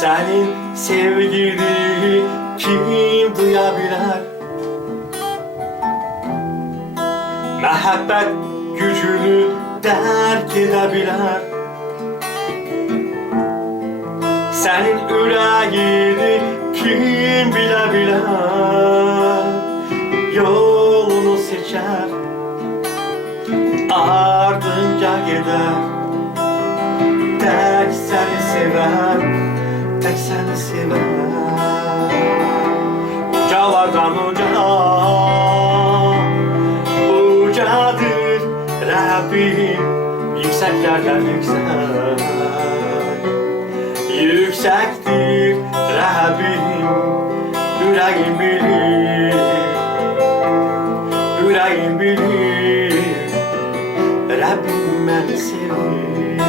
Senin sevgini kim duyabilir? Məhəbbət gücünü dərk edebilir. Senin ürəyini kim bilebilir? Yolunu seçer, ardınca gider. Tek seni sever, tek seni sever. Ucalardan uca, ucadır Rabbim, yükseklerden yüksek. Yüksektir Rabbim, yüreğim bilir, yüreğim bilir. Rabbim beni sevir.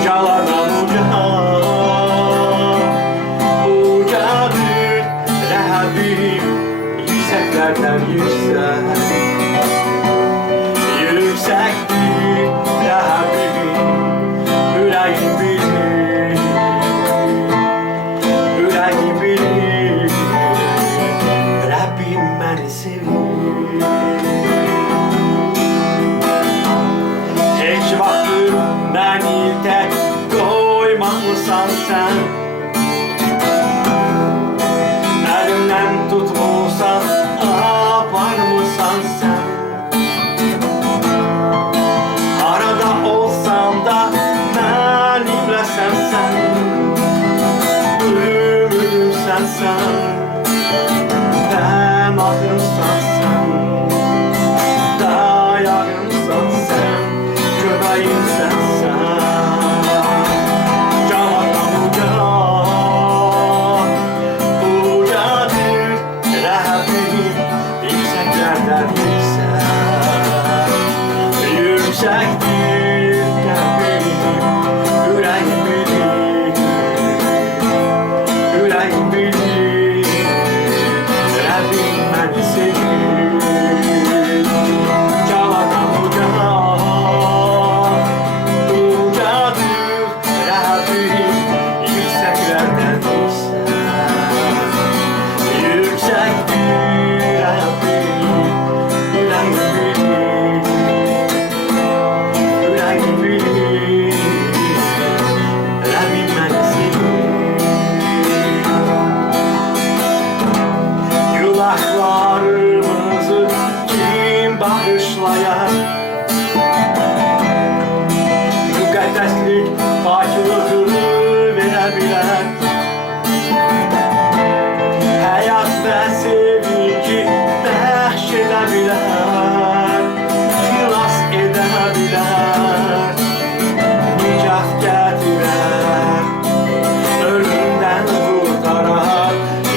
Ucalardan uca, ucadır Rabbim, yükseklerden yüksek. Yüksektir Rabbim, yüreğim bilir, yüreğim bilir. Rabbim beni sevir. Heç vaxtı məni tək qoymamısan sən. Əlimdən tutmusan, aparmısan sən. Arada olsam da mənimləsən sən. Ümidim sənsən, təmahımsan sən. Dayağımsan sən, köməyim sənsən. Ucalardan uca, ucadır Rabbim, yükseklerden yüksek. Yüksektir Rabbim, yüreğim bilir, yüreğim bilir. Rabbim beni sevir. Ucalardan uca, ucadır Rabbim, yükseklerden yüksek. Yüksektir Rabbim, yüreğim bilir, yüreğim bilir. Rabbim beni sevir. Günahlarımızı kim bağışlayar? Müqəddəslik paklığını verebilir. Həyat və sevinci bəxş edə bilər. Xilas edə bilər. Nicat gətirər, ölümdən qurtarar,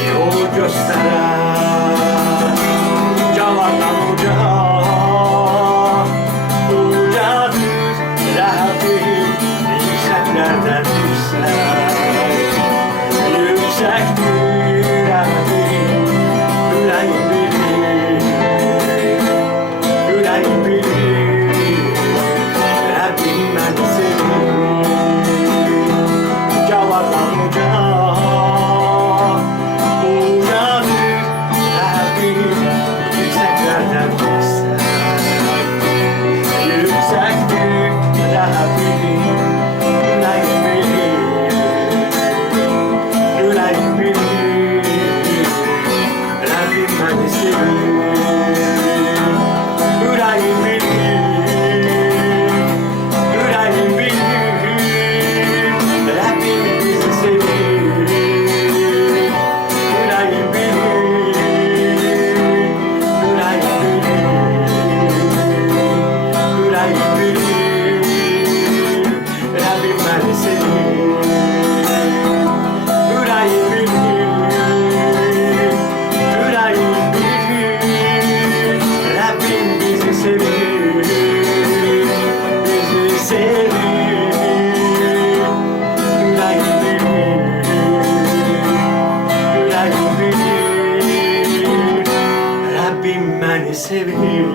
yol göstərər. Ucalardan uca, ucadır Rabbim, yükseklerden yüksek. Yüksektir Rabbim, yüreğim bilir, yüreğim bilir. Rabbim beni sevir. Ucalardan uca, ucadır Rabbim, yükseklerden yüksek. Yüksektir Rabbim, yüreğim bilir, yüreğim bilir. Rabbim beni sevir. Yüreğim bilir, yüreğim bilir. Rabbim bizi sevir. Yüreğim bilir, yüreğim bilir. Yüreğim bilir. Rabbim beni sevir. Yüreğim bilir, yüreğim bilir. Rabbim bizi sevir, bizi sevir. Yüreğim bilir, yüreğim bilir. Rabbim beni sevir.